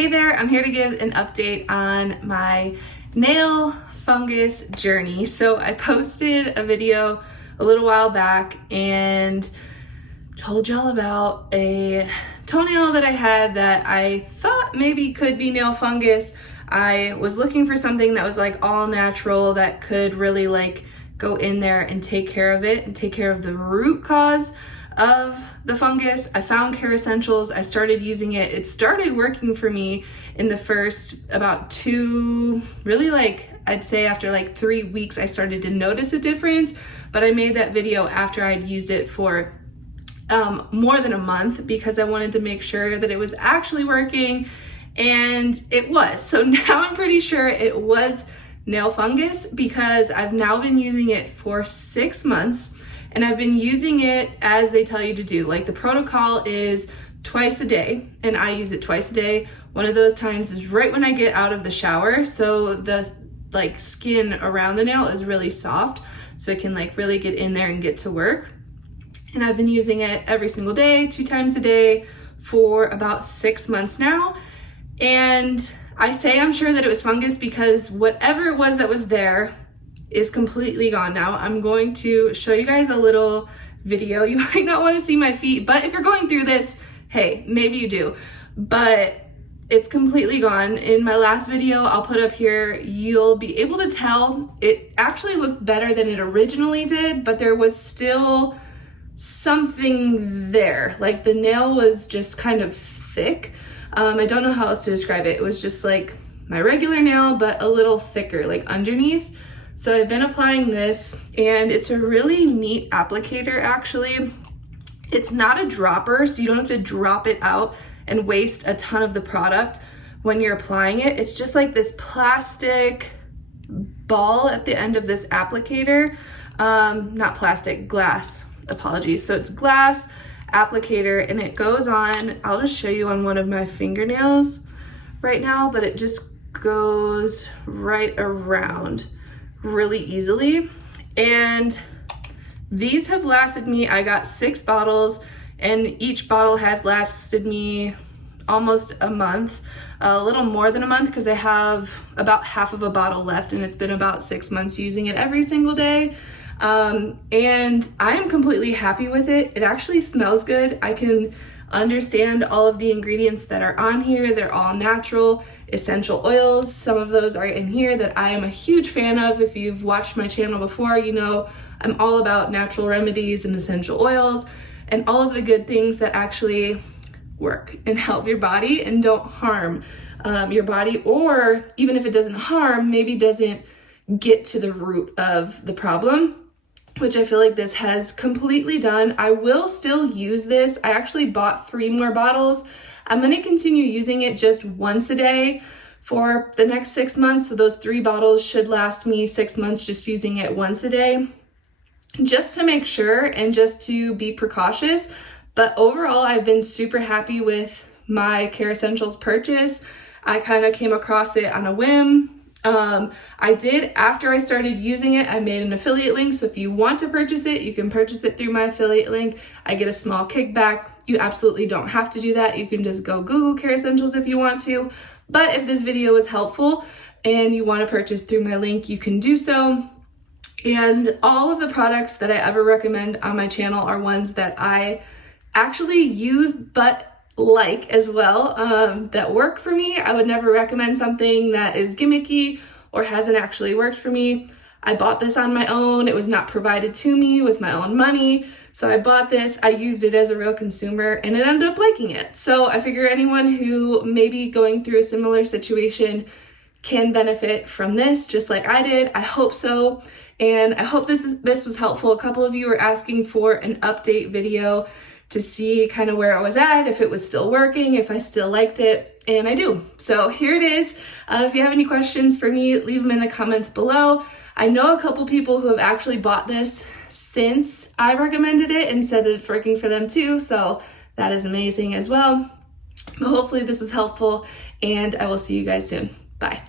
Hey there, I'm here to give an update on my nail fungus journey. So I posted a video a little while back and told y'all about a toenail that I had that I thought maybe could be nail fungus. I was looking for something that was like all natural that could really like go in there and take care of it and take care of the root cause of the fungus. I found Kerassentials. I started using it. It started working for me in the first about I'd say after like 3 weeks, I started to notice a difference, but I made that video after I'd used it for more than a month because I wanted to make sure that it was actually working, and it was. So now I'm pretty sure it was nail fungus because I've now been using it for 6 months. And I've been using it as they tell you to do. Like the protocol is twice a day, and I use it twice a day. One of those times is right when I get out of the shower, so the like skin around the nail is really soft, so it can like really get in there and get to work. And I've been using it every single day, 2 times a day for about 6 months now. And I say I'm sure that it was fungus because whatever it was that was there is completely gone now. I'm going to show you guys a little video. You might not want to see my feet, but if you're going through this, hey, maybe you do. But it's completely gone. In my last video I'll put up here, you'll be able to tell it actually looked better than it originally did, but there was still something there. Like the nail was just kind of thick. I don't know how else to describe it. It was just like my regular nail, but a little thicker, like underneath. So I've been applying this, and it's a really neat applicator actually. It's not a dropper, so you don't have to drop it out and waste a ton of the product when you're applying it. It's just like this plastic ball at the end of this applicator. Not plastic, glass, apologies. So it's glass applicator, and it goes on, I'll just show you on one of my fingernails right now, but it just goes right around really easily. And these have lasted me, I got 6 bottles, and each bottle has lasted me almost a month, a little more than a month, because I have about half of a bottle left, and it's been about 6 months using it every single day. And I am completely happy with it. It actually smells good. I can understand all of the ingredients that are on here. They're all natural, essential oils. Some of those are in here that I am a huge fan of. If you've watched my channel before, you know I'm all about natural remedies and essential oils and all of the good things that actually work and help your body and don't harm your body, or even if it doesn't harm, maybe doesn't get to the root of the problem, which I feel like this has completely done. I will still use this. I actually bought 3 more bottles. I'm going to continue using it just once a day for the next 6 months. So those 3 bottles should last me 6 months just using it once a day, just to make sure and just to be precautious. But overall, I've been super happy with my Kerassentials purchase. I kind of came across it on a whim. I did, after I started using it, I made an affiliate link. So if you want to purchase it, you can purchase it through my affiliate link. I get a small kickback. You absolutely don't have to do that. You can just go Google Kerassentials if you want to. But if this video was helpful and you want to purchase through my link, you can do so. And all of the products that I ever recommend on my channel are ones that I actually use, but like as well, that work for me. I would never recommend something that is gimmicky or hasn't actually worked for me. I bought this on my own. It was not provided to me with my own money. So I bought this, I used it as a real consumer, and it ended up liking it. So I figure anyone who may be going through a similar situation can benefit from this just like I did. I hope so. And I hope this was helpful. A couple of you were asking for an update video to see kind of where I was at, if it was still working, if I still liked it, and I do. So here it is. If you have any questions for me, leave them in the comments below. I know a couple people who have actually bought this since I recommended it and said that it's working for them too, so that is amazing as well. But hopefully this was helpful, and I will see you guys soon. Bye.